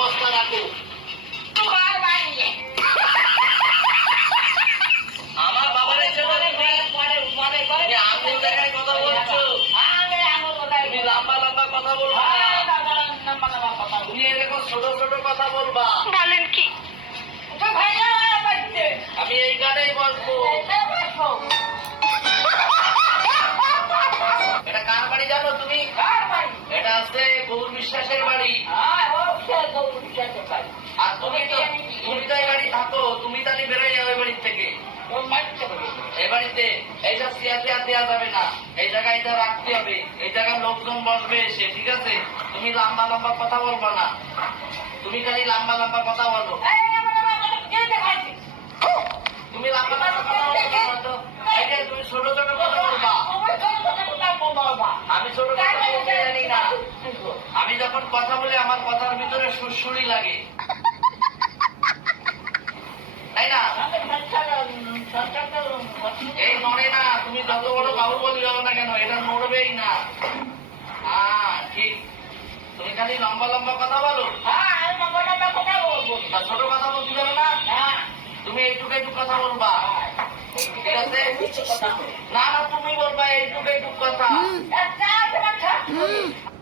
বস্তা রাখো। আমার বাবার দেখায় কথা বলছো। তুমি লম্বা লম্বা কথা বলবা। না। তুমি এরকম ছোট ছোট কথা বলবা। বলেন কি? আমি এইখানেই বসবো। এটা কার বাড়ি জানো তুমি? এটা আছে গৌর বিশ্বাসের বাড়ি। আর তুমি তো তুমি তো এই বাড়ি থাকো তুমি তাহলে বেরোয় যাবে বাড়ির থেকে এই বাড়িতে এইটা চেয়ার চেয়ার দেওয়া যাবে না এই জায়গায় এটা রাখতে হবে এই জায়গায় লোকজন বসবে এসে ঠিক আছে তুমি লম্বা লম্বা কথা বলবা না তুমি খালি লম্বা লম্বা কথা বলো তুমি লম্বা লম্বা কথা বলবা না তো এই যে তুমি ছোট ছোট কথা বলবা আমি ছোট কথা বলতে জানি না আমি যখন কথা বলি আমার কথার ভিতরে সুরসুরি লাগে। তাই না? এই নড়ে না তুমি যত বড় বাবু বলি যাও না কেন এটা নড়বেই না। হ্যাঁ ঠিক। তুমি খালি লম্বা লম্বা কথা বলো। ছোট কথা বলতে পারো না? তুমি এইটুকু একটু কথা বলবা। ঠিক আছে? না না তুমি বলবা এইটুকু একটু কথা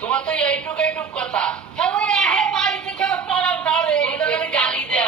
তোমার তো এইটুক এইটুক কথা। গালি দেও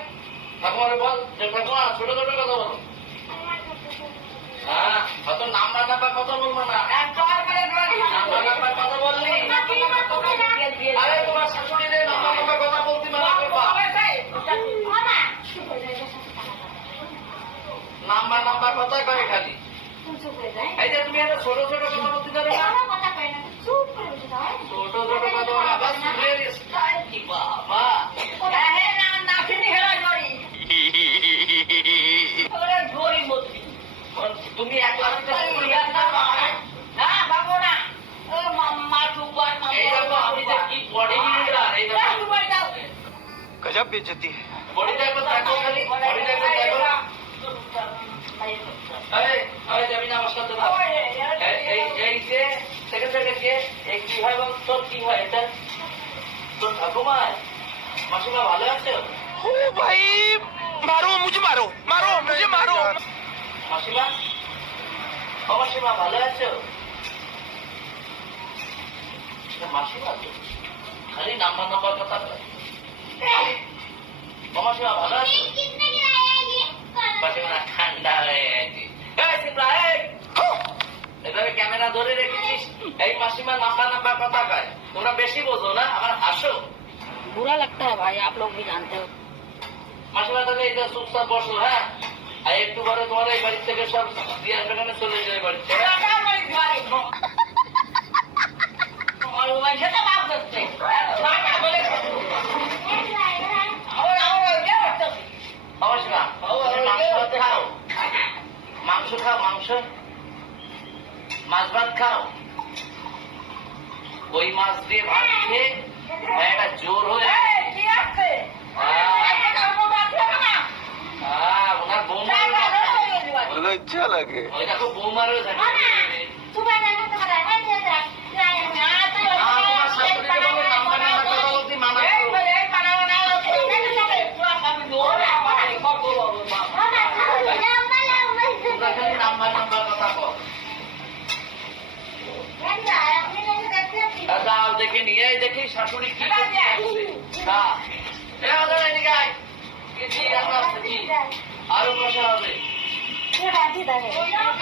ঠাকুমারে বল যে ঠাকুমা ছোট ছোট কথা বলো। হ্যাঁ অত নাম্বার নাম্বার কথা বলব না। নাম্বার নাম্বার কথা বললি। আরে তোমার শাশুড়ি রে নাম্বার নাম্বার কথা বলতে মানা করবা নাম্বার নাম্বার কথা কয় খালি? এই যে তুমি ছোট ছোট কথা বলতে পারো না। ছোট ছোট এই কি হয় বল তোর কি হয় এটা তোর ঠাকুমা মাসিমা ভালো আছে ओ भाई मारो मुझे मारो मारो मुझे मारो মাসিমা ও মাসিমা ভালো আছো এটা মাসিমা তো খালি নাম্বার নাম্বার কথা কয় ও মাসিমা ভালো আছো মাসিমা ঠান্ডা হয়ে গেছে এই সিমরা এই এভাবে ক্যামেরা ধরে রেখেছিস এই মাসিমা নাম্বার নাম্বার কথা কয় তোমরা বেশি বোঝো না আমার হাসো बुरा लगता है भाई आप लोग भी जानते हो মাসিমা তাহলে এটা চুপচাপ বসো হ্যাঁ আর একটু পরে তোমার এই বাড়ি থেকে সব দিয়ে আসবে কেন চলে যায় বাড়ি থেকে যাও দেখে নিয়ে দেখি শাশুড়ি কি হ্যাঁ? আরও কষা হবে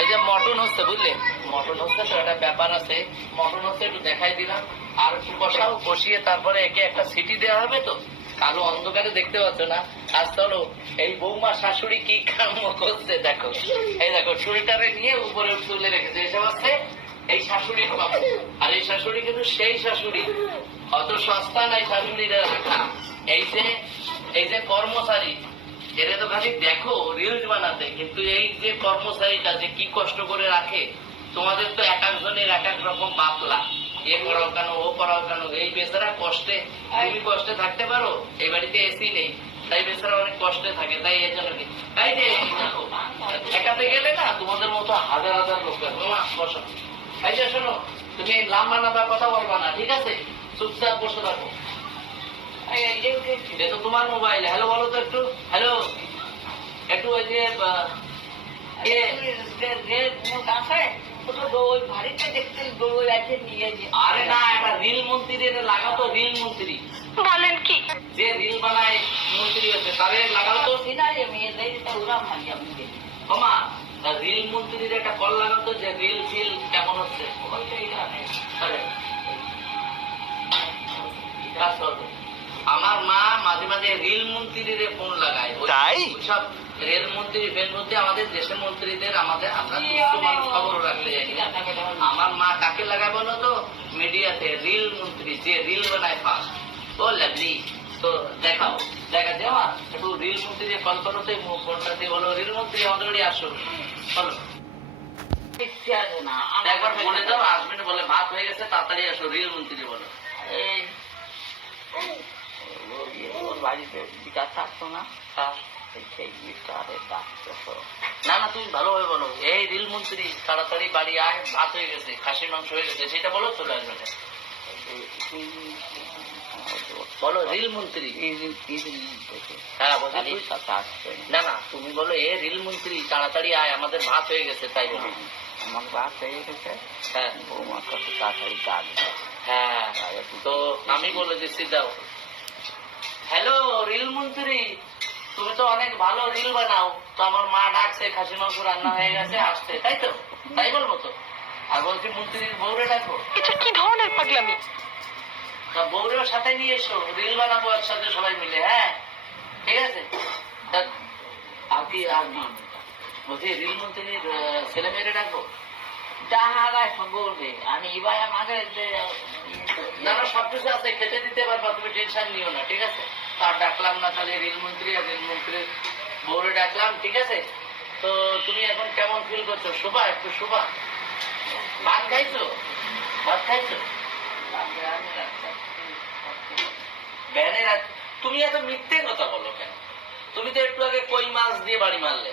এই যে মটন হচ্ছে, বুঝলে? মটন হচ্ছে তো একটা ব্যাপার আছে। মটন হচ্ছে একটু দেখাই দিলাম। আর কষাও কষিয়ে তারপরে একে একটা সিটি দেওয়া হবে তো। কালো অন্ধকারে দেখতে পাচ্ছ না। আজ চলো, এই বৌমা শাশুড়ি কি কাম করছে দেখো। এই দেখো চুরিটারে নিয়ে উপরে তুলে রেখেছে। এসব হচ্ছে এই শাশুড়ির আর এই শাশুড়ি কিন্তু সেই শাশুড়ি। অত সস্তা নাই শাশুড়িরা রাখা এই যে এই যে কর্মচারী এরা তো খালি দেখো রিলস বানাতে কিন্তু এই যে কর্মচারীটা যে কি কষ্ট করে রাখে তোমাদের তো এক একজনের এক এক রকম বাপলা এ করাও কেন ও করাও কেন এই বেচারা কষ্টে তুমি কষ্টে থাকতে পারো এই বাড়িতে এসি নেই তাই বেচারা অনেক কষ্টে থাকে তাই এই জন্য কি তাই যে ঠেকাতে গেলে না তোমাদের মতো হাজার হাজার লোক বসো এই যে শোনো তুমি লাম্বা লাম্বা কথা বলবা না ঠিক আছে চুপচাপ বসে থাকো এটা তো তোমার মোবাইল হ্যালো বলো তো একটু হ্যালো একটু ওই যে আরে না এটা রিল মন্ত্রী এটা লাগাতো রিল মন্ত্রী। বলেন কি? যে রিল বানায় মন্ত্রী হচ্ছে তাদের লাগাও ক্ষমা রিল মন্ত্রীর একটা কল লাগাতো যে রিল ফিল কেমন হচ্ছে। আরে, কাজ করো। আমার মা মাঝে মাঝে রেল মন্ত্রীর ফোন লাগায়। তাই? ওইসব রেল মন্ত্রী ফেল মধ্যে আমাদের দেশের মন্ত্রীদের আমাদের আমরা মানুষ খবর রাখতে যাই আমার মা কাকে লাগায় বলো তো? মিডিয়াতে রিল মন্ত্রী যে রিল বানায় ফার্স্ট ও লাভলি তো দেখাও। দেখা যাও একটু রিল মন্ত্রী যে কল করো তো ফোনটা দিয়ে বলো। রিল মন্ত্রী বাড়ি আসো। বলো একবার বলে দাও আসবেন বলে ভাত হয়ে গেছে তাড়াতাড়ি আসো। রিল মন্ত্রী বলো এই বাড়িতে বিকাশ থাকতো না হ্যাঁ। সেই না তুমি ভালোভাবে বলো। এই রিল মন্ত্রী তাড়াতাড়ি বাড়ি আয় ভাত হয়ে গেছে খাসির মাংস হয়ে গেছে সেটা বলো চলে আসবে বলো রিল মন্ত্রী। হ্যাঁ না। না তুমি বলো এ রিল মন্ত্রী তাড়াতাড়ি আয় আমাদের ভাত হয়ে গেছে তাই বলো। আমার ভাত হয়ে গেছে। হ্যাঁ। বৌমার কাছে তাড়াতাড়ি দাও। হ্যাঁ তো আমি বলে দিচ্ছি দাও। হ্যালো রিল মন্ত্রী তুমি তো অনেক ভালো রিল বানাও। তো আমার মা ডাকছে খাসি মাংস রান্না হয়ে গেছে আসতে তাই তো? তাই বলব তো? আর বলছি মন্ত্রীর বউরে ডাকো। এটা কি ধরনের পাগলামি? তা বউরেও সাথে নিয়ে এসো। রিল বানাবো একসাথে সবাই মিলে হ্যাঁ? ঠিক আছে? আর কি আর বলছি রিল মন্ত্রীর ছেলে মেয়েরে ডাকবো আমি আমাকে সবকিছু আছে খেতে দিতে পারবা তুমি টেনশন নিও না ঠিক আছে? তার ডাকলাম না তাহলে আর রেল মন্ত্রীর বউরে ডাকলাম ঠিক আছে? তো তুমি এখন কেমন ফিল করছ? শোভা একটু শোভা। ভাত খাইছো? ভাত খাইছো? তুমি এত মিথ্যে কথা বলো কেন? তুমি তো একটু আগে কই মাছ দিয়ে বাড়ি মারলে।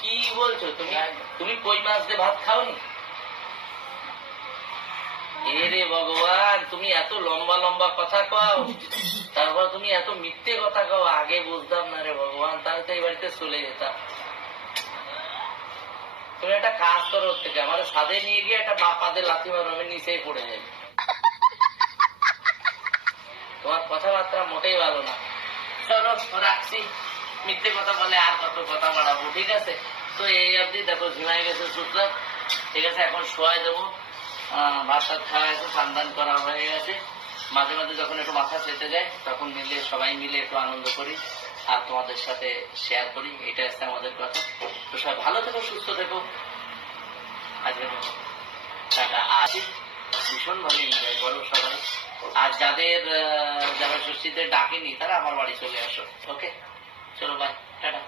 কি? বলছো তুমি? তুমি কই মাছ দিয়ে ভাত খাওনি? এ রে ভগবান তুমি এত লম্বা লম্বা কথা কও। তারপর তুমি এত মিথ্যে কথা কও আগে বুঝতাম না রে ভগবান তাহলে তো এই বাড়িতে চলে যেতাম। তুমি একটা কাজ করো ওর থেকে আমার সাদে নিয়ে গিয়ে একটা বাপাদের লাথি মারো আমি নিচেই পড়ে যাই তোমার কথাবার্তা মোটেই ভালো না। চলো রাখছি মিথ্যে কথা বলে আর কত কথা বাড়াবো, ঠিক আছে? তো এই অবধি দেখো, ঝিমাই গেছে চুপচাপ ঠিক আছে, এখন শোয়াই দেবো। ভাত টাত খাওয়া গেছে, স্নান করা হয়ে গেছে। মাঝে মাঝে যখন একটু মাথা চেতে যায়, তখন মিলে, সবাই মিলে একটু আনন্দ করি আর তোমাদের সাথে শেয়ার করি। এটা হচ্ছে আমাদের কথা। তো সবাই ভালো থেকো, সুস্থ থেকো। আজকের মতো। টাটা, আসি। ভীষণ ভাবে এনজয় করো সবাই। আর যাদের যারা ষষ্ঠীতে ডাকেনি, তারা আমার বাড়ি চলে আসো। ওকে চলো বাই টাটা।